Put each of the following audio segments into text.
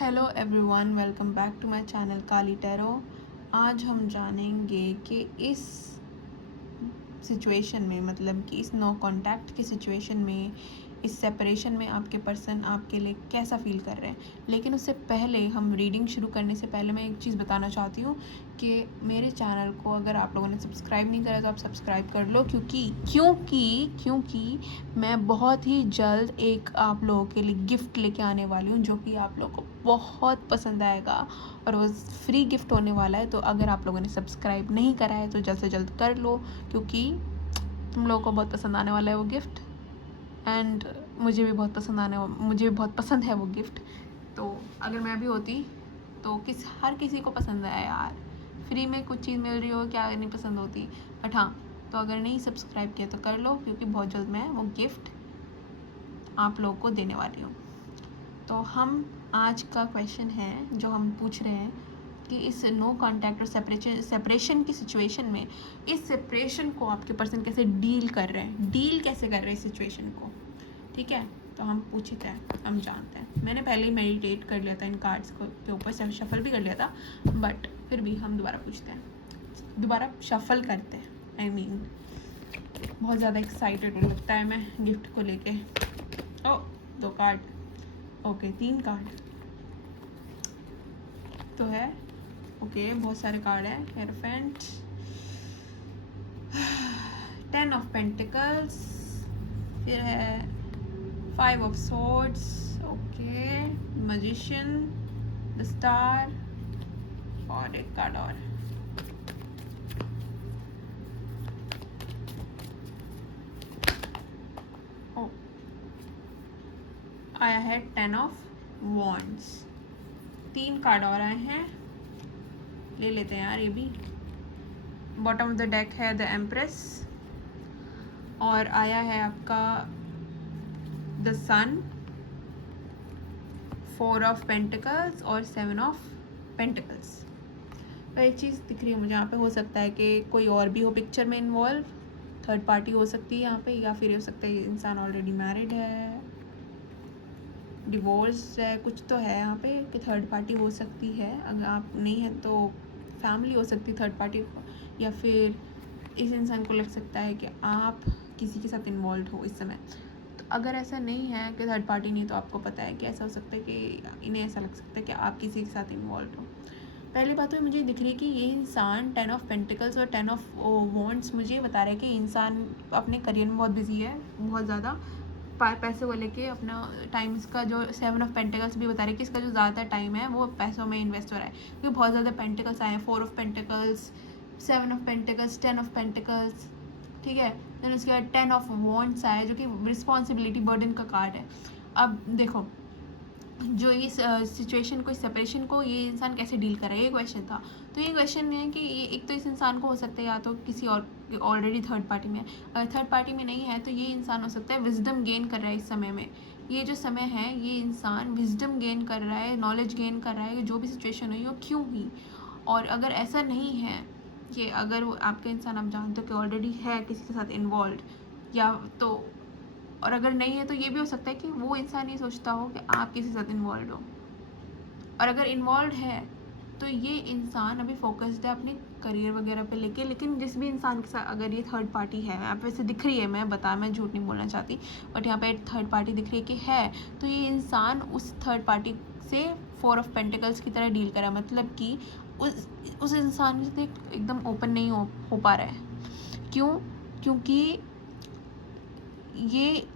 Hello everyone, welcome back to my channel Kali tarot. आज हम जानेंगे कि इस सिचुएशन में, मतलब कि इस नो कांटेक्ट की सिचुएशन में, इस सेपरेशन में आपके पर्सन आपके लिए कैसा फील कर रहे हैं। लेकिन उससे पहले, हम रीडिंग शुरू करने से पहले मैं एक चीज़ बताना चाहती हूँ कि मेरे चैनल को अगर आप लोगों ने सब्सक्राइब नहीं करा तो आप सब्सक्राइब कर लो, क्योंकि मैं बहुत ही जल्द एक आप लोगों के लिए गिफ्ट लेके आने वाली हूँ जो कि आप लोगों को बहुत पसंद आएगा और वो फ्री गिफ्ट होने वाला है। तो अगर आप लोगों ने सब्सक्राइब नहीं करा है तो जल्द से जल्द कर लो, क्योंकि तुम लोगों को बहुत पसंद आने वाला है वो गिफ्ट। एंड मुझे भी बहुत पसंद है वो गिफ्ट। तो अगर मैं भी होती तो हर किसी को पसंद है यार, फ्री में कुछ चीज़ मिल रही हो, क्या नहीं पसंद होती। बट हाँ, तो अगर नहीं सब्सक्राइब किया तो कर लो, क्योंकि बहुत जल्द मैं वो गिफ्ट आप लोगों को देने वाली हूँ। तो हम आज का क्वेश्चन है जो हम पूछ रहे हैं कि इस नो कांटेक्ट और सेपरेशन की सिचुएशन में, इस सेपरेशन को आपके पर्सन कैसे डील कर रहे हैं इस सिचुएशन को। ठीक है, तो हम पूछते हैं, हम जानते हैं। मैंने पहले ही मेडिटेट कर लिया था इन कार्ड्स को के ऊपर, शफल भी कर लिया था, बट फिर भी हम दोबारा पूछते हैं, दोबारा शफल करते हैं। बहुत ज़्यादा एक्साइटेड लगता है मैं गिफ्ट को लेके। ओ 2 कार्ड, ओके 3 कार्ड तो है। ओके, बहुत सारे कार्ड है। हेरोफेंट, 10 ऑफ पेंटिकल्स, फिर है 5 of swords, okay, magician, the star और एक कार्ड और। ओ, आया है 10 ऑफ वॉन्ड्स। 3 कार्ड और आए हैं, ले लेते हैं यार ये भी। बॉटम ऑफ द डेक है द एम्प्रेस, और आया है आपका द सन, 4 ऑफ पेंटिकल्स और 7 ऑफ पेंटिकल्स। तो एक चीज़ दिख रही है मुझे यहाँ पे, हो सकता है कि कोई और भी हो पिक्चर में इन्वॉल्व, थर्ड पार्टी हो सकती है यहाँ पे, या फिर हो सकता है इंसान ऑलरेडी मैरिड है, डिवोर्स है, कुछ तो है यहाँ पे कि थर्ड पार्टी हो सकती है। अगर आप नहीं है तो फैमिली हो सकती है थर्ड पार्टी, या फिर इस इंसान को लग सकता है कि आप किसी के साथ इन्वॉल्व हो इस समय। तो अगर ऐसा नहीं है कि थर्ड पार्टी नहीं, तो आपको पता है कि ऐसा हो सकता है कि इन्हें ऐसा लग सकता है कि आप किसी के साथ इन्वॉल्व हो। पहली बात तो मुझे दिख रही है कि ये इंसान 10 ऑफ पेंटिकल्स और 10 ऑफ वॉन्ड्स मुझे बता रहा है कि इंसान अपने करियर में बहुत बिजी है, बहुत ज़्यादा पैसे को लेके अपना टाइम, इसका जो 7 ऑफ पेंटिकल्स भी बता रहे हैं कि इसका जो ज़्यादा टाइम है वो पैसों में इन्वेस्ट हो रहा है, क्योंकि बहुत ज़्यादा पेंटिकल्स आए हैं। 4 of pentacles, 7 of pentacles, 10 of pentacles, ठीक है। देन उसके बाद 10 ऑफ वॉन्ड्स आए जो कि रिस्पॉन्सिबिलिटी, बर्डन का कार्ड है। अब देखो, जो इस सिचुएशन को, इस सेपरेशन को ये इंसान कैसे डील कर रहा है, ये क्वेश्चन था। तो ये क्वेश्चन है कि ये एक तो इस इंसान को हो सकता है या तो किसी और ऑलरेडी थर्ड पार्टी में, अगर थर्ड पार्टी में नहीं है तो ये इंसान हो सकता है विजडम गेन कर रहा है इस समय में। ये जो समय है, ये इंसान विजडम गेन कर रहा है, नॉलेज गेन कर रहा है कि जो भी सिचुएशन हुई वो क्यों हुई। और अगर ऐसा नहीं है कि अगर वो आपका इंसान, आप जानते हो कि ऑलरेडी है किसी के साथ इन्वॉल्व, या तो, और अगर नहीं है तो ये भी हो सकता है कि वो इंसान ये सोचता हो कि आप किसी के साथ इन्वॉल्व हो। और अगर इन्वॉल्व है तो ये इंसान अभी फोकस्ड है अपने करियर वगैरह पे लेके। लेकिन जिस भी इंसान के साथ अगर ये थर्ड पार्टी है, यहाँ पे वैसे दिख रही है, मैं झूठ नहीं बोलना चाहती, बट यहाँ पे थर्ड पार्टी दिख रही है कि है, तो ये इंसान उस थर्ड पार्टी से 4 ऑफ पेंटिकल्स की तरह डील करा, मतलब कि उस इंसान से एकदम ओपन नहीं हो पा रहा है। क्यों? क्योंकि ये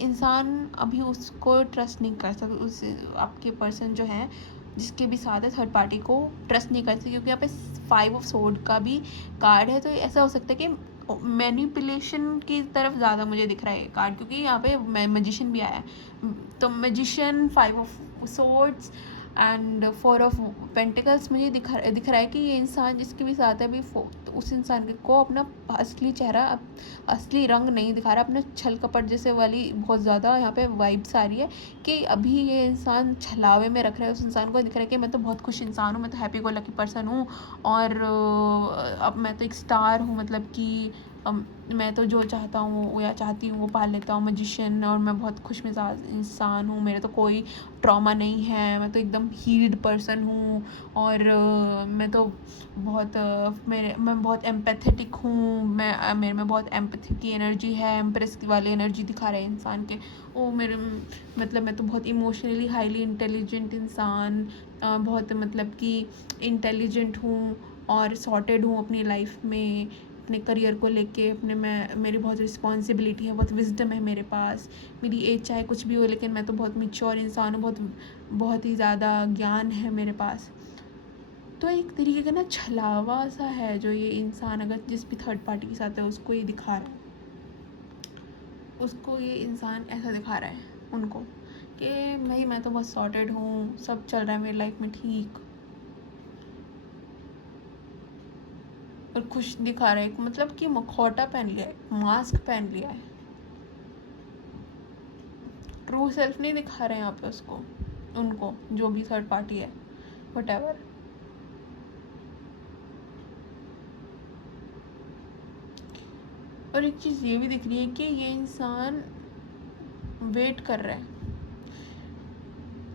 इंसान अभी उसको ट्रस्ट नहीं कर सकता, उस आपके पर्सन जो है जिसके भी साथ है, थर्ड पार्टी को ट्रस्ट नहीं कर सकते, क्योंकि यहाँ पे 5 ऑफ सोर्ड का भी कार्ड है। तो ऐसा हो सकता है कि मैनिपुलेशन की तरफ ज़्यादा मुझे दिख रहा है कार्ड, क्योंकि यहाँ पे मैजिशियन भी आया है। तो magician, 5 of swords and 4 of pentacles, मुझे दिख रहा है कि ये इंसान जिसके भी साथ है अभी, तो उस इंसान को अपना असली चेहरा, असली रंग नहीं दिखा रहा, अपने छल कपट जैसे वाली बहुत ज़्यादा यहाँ पे वाइब्स आ रही है कि अभी ये इंसान छलावे में रख रहा है उस इंसान को। दिख रहा है कि मैं तो बहुत खुश इंसान हूँ, मैं तो हैप्पी गो लकी पर्सन हूँ, और अब मैं तो एक स्टार हूँ, मतलब कि मैं तो जो चाहता हूँ या चाहती हूँ वो पा लेता हूँ, मैजिशियन, और मैं बहुत खुश मिजाज इंसान हूँ, मेरे तो कोई ट्रॉमा नहीं है, मैं तो एकदम हील्ड पर्सन हूँ। और मैं तो बहुत मैं बहुत एम्पैथेटिक हूँ, मेरे में बहुत एम्पैथी की एनर्जी है, एम्प्रेस वाली एनर्जी दिखा रहे हैं इंसान के। वो मेरे मतलब मैं तो बहुत इमोशनली हाईली इंटेलिजेंट इंसान, बहुत मतलब कि इंटेलिजेंट हूँ और सॉर्टेड हूँ अपनी लाइफ में, अपने करियर को लेके, मेरी बहुत रिस्पॉन्सिबिलिटी है, बहुत विजडम है मेरे पास। मेरी एज चाहे कुछ भी हो, लेकिन मैं तो बहुत मैच्योर इंसान हूँ, बहुत ही ज़्यादा ज्ञान है मेरे पास। तो एक तरीके का ना छलावा सा है जो ये इंसान अगर जिस भी थर्ड पार्टी के साथ है उसको ये दिखा रहा है, उसको ये इंसान ऐसा दिखा रहा है उनको कि भाई मैं तो बहुत सॉर्टेड हूँ, सब चल रहा है मेरी लाइफ में ठीक, और खुश दिखा रहा है, मतलब कि मखौटा पहन लिया है, मास्क पहन लिया है, ट्रू सेल्फ नहीं दिखा रहे हैं यहाँ पे उसको, उनको, जो भी थर्ड पार्टी है, व्हाटएवर। और एक चीज़ ये भी दिख रही है कि ये इंसान वेट कर रहा है,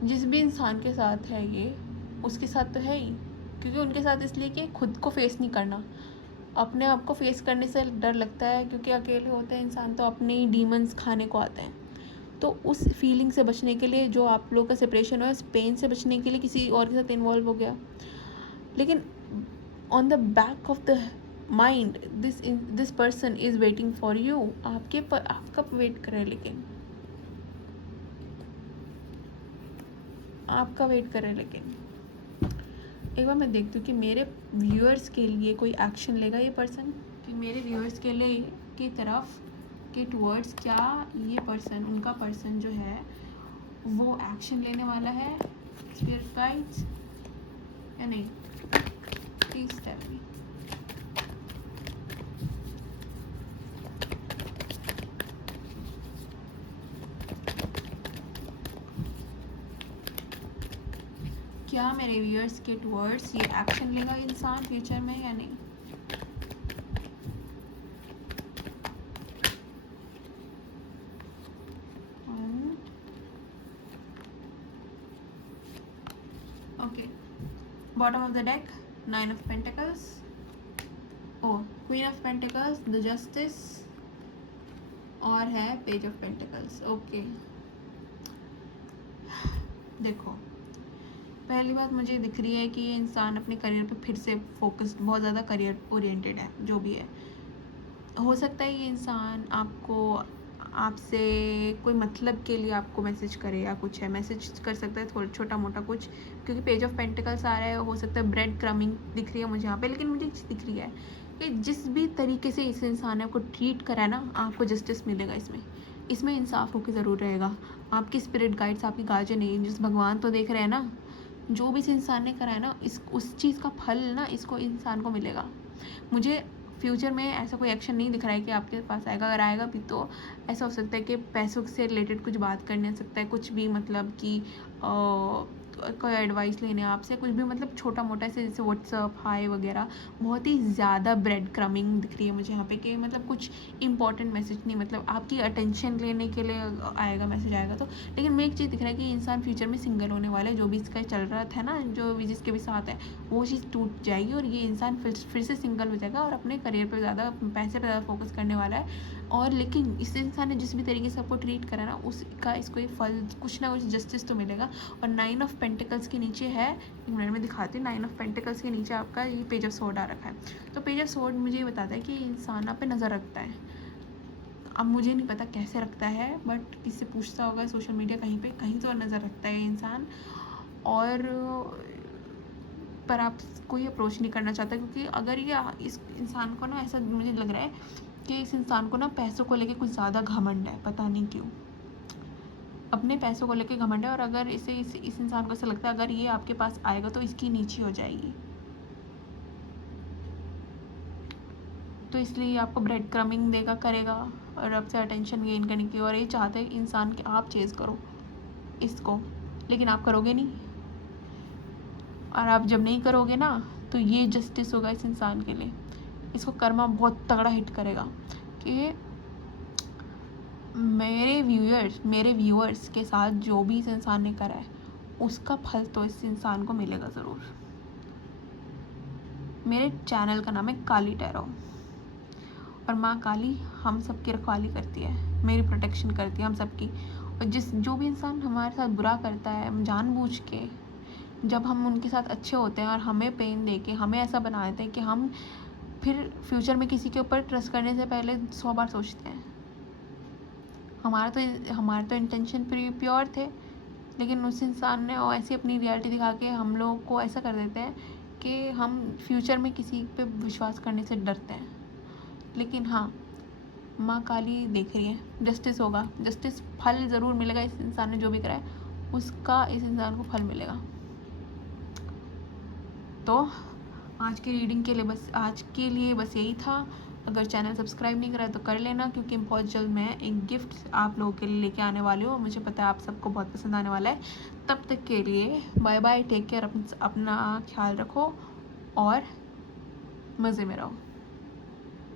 जिस भी इंसान के साथ है ये उसके साथ तो है ही, क्योंकि उनके साथ इसलिए कि खुद को फेस नहीं करना, अपने आप को फेस करने से डर लगता है, क्योंकि अकेले होते हैं इंसान तो अपने ही डीमंस खाने को आते हैं। तो उस फीलिंग से बचने के लिए, जो आप लोग का सेपरेशन हो, इस पेन से बचने के लिए किसी और के साथ इन्वॉल्व हो गया, लेकिन on the back of the mind this person is waiting for you, आपका वेट कर रहे हैं, लेकिन आपका वेट कर रहे हैं। लेकिन एक बार मैं देखती हूँ कि मेरे व्यूअर्स के लिए कोई एक्शन लेगा ये पर्सन, कि मेरे व्यूअर्स के लिए की तरफ के टूवर्ड्स क्या ये पर्सन, उनका पर्सन जो है वो एक्शन लेने वाला है स्पिरिट गाइड्स या नहीं, प्लीज टेल मी। क्या मेरे व्यूअर्स के टूवर्ड्स ये एक्शन लेगा इंसान फ्यूचर में या नहीं? Okay, bottom of the deck, 9 of Pentacles, Queen of Pentacles, the justice, और है पेज ऑफ पेंटिकल्स। ओके, देखो पहली बात मुझे दिख रही है कि ये इंसान अपने करियर पे फिर से फोकस्ड, बहुत ज़्यादा करियर ओरिएंटेड है, जो भी है। हो सकता है ये इंसान आपसे कोई मतलब के लिए आपको मैसेज करे या कुछ है, मैसेज कर सकता है थोड़ा छोटा मोटा कुछ, क्योंकि पेज ऑफ पेंटिकल्स आ रहा है। हो सकता है ब्रेड क्रमिंग दिख रही है मुझे यहाँ पे, लेकिन मुझे दिख रही है कि जिस भी तरीके से इस इंसान ने आपको ट्रीट करा है ना, आपको जस्टिस मिलेगा इसमें इंसाफ होकर ज़रूर रहेगा। आपकी स्पिरिट गाइड्स आपकी गार्जियन नहीं, जिस भगवान तो देख रहे हैं ना, जो भी इस इंसान ने करा है ना, उस चीज़ का फल ना इसको इंसान को मिलेगा। मुझे फ्यूचर में ऐसा कोई एक्शन नहीं दिख रहा है कि आपके पास आएगा, अगर आएगा भी तो ऐसा हो सकता है कि पैसों से रिलेटेड कुछ बात करने आ सकता है, कुछ भी, मतलब कि कोई एडवाइस लेने आपसे, कुछ भी, मतलब छोटा मोटा ऐसे, जैसे व्हाट्सअप हाय वगैरह। बहुत ही ज़्यादा ब्रेड क्रमिंग दिख रही है मुझे यहाँ पे कि मतलब कुछ इंपॉर्टेंट मैसेज नहीं, मतलब आपकी अटेंशन लेने के लिए आएगा, मैसेज आएगा तो। लेकिन मैं एक चीज़ दिख रहा है कि इंसान फ्यूचर में सिंगल होने वाला है, जो भी इसका चल रहा था ना, जो भी जिसके भी साथ है, वो चीज़ टूट जाएगी और ये इंसान फिर से सिंगल हो जाएगा और अपने करियर पर ज़्यादा, पैसे पर ज़्यादा फोकस करने वाला है। और लेकिन इस इंसान ने जिस भी तरीके से आपको ट्रीट करा ना, उसका इसको एक फल, कुछ ना कुछ जस्टिस तो मिलेगा। और 9 of Pentacles के नीचे है, एक मिनट में दिखाती हूँ, 9 of Pentacles के नीचे आपका ये पेज ऑफ स्वॉर्ड आ रखा है। तो पेज ऑफ स्वॉर्ड मुझे ये बताता है कि इंसान आप पे नज़र रखता है। अब मुझे नहीं पता कैसे रखता है, बट किससे पूछता होगा, सोशल मीडिया कहीं तो नज़र रखता है इंसान, और पर आप कोई अप्रोच नहीं करना चाहता, क्योंकि अगर ये इस इंसान को ना, ऐसा मुझे लग रहा है कि इस इंसान को ना पैसों को लेके कुछ ज़्यादा घमंड है, पता नहीं क्यों, अपने पैसों को लेके घमंड है। और अगर इस इंसान को ऐसा लगता है अगर ये आपके पास आएगा तो इसकी नीची हो जाएगी, तो इसलिए आपको ब्रेड क्रमिंग देगा, करेगा, और आपसे अटेंशन गेन करने की, और ये चाहते हैं इंसान कि आप चेज़ करो इसको, लेकिन आप करोगे नहीं। और आप जब नहीं करोगे ना, तो ये जस्टिस होगा इस इंसान के लिए, इसको कर्मा बहुत तगड़ा हिट करेगा कि मेरे व्यूअर्स के साथ जो भी इस इंसान ने करा है उसका फल तो इस इंसान को मिलेगा ज़रूर। मेरे चैनल का नाम है काली टैरो और माँ काली हम सब की रखवाली करती है, मेरी प्रोटेक्शन करती है हम सब की। और जो भी इंसान हमारे साथ बुरा करता है जानबूझ के, जब हम उनके साथ अच्छे होते हैं और हमें पेन दे के हमें ऐसा बना देते हैं कि हम फिर फ्यूचर में किसी के ऊपर ट्रस्ट करने से पहले 100 बार सोचते हैं। हमारे तो इंटेंशन प्योर थे, लेकिन उस इंसान ने ऐसी अपनी रियलिटी दिखा के हम लोगों को ऐसा कर देते हैं कि हम फ्यूचर में किसी पे विश्वास करने से डरते हैं। लेकिन हाँ, माँ काली देख रही है, जस्टिस होगा, जस्टिस फल ज़रूर मिलेगा। इस इंसान ने जो भी करा है उसका इस इंसान को फल मिलेगा। तो आज के लिए बस यही था। अगर चैनल सब्सक्राइब नहीं करा है तो कर लेना, क्योंकि बहुत जल्द मैं एक गिफ्ट आप लोगों के लिए लेके आने वाली हूँ। मुझे पता है आप सबको बहुत पसंद आने वाला है। तब तक के लिए बाय बाय, टेक केयर, अपना ख्याल रखो और मज़े में रहो।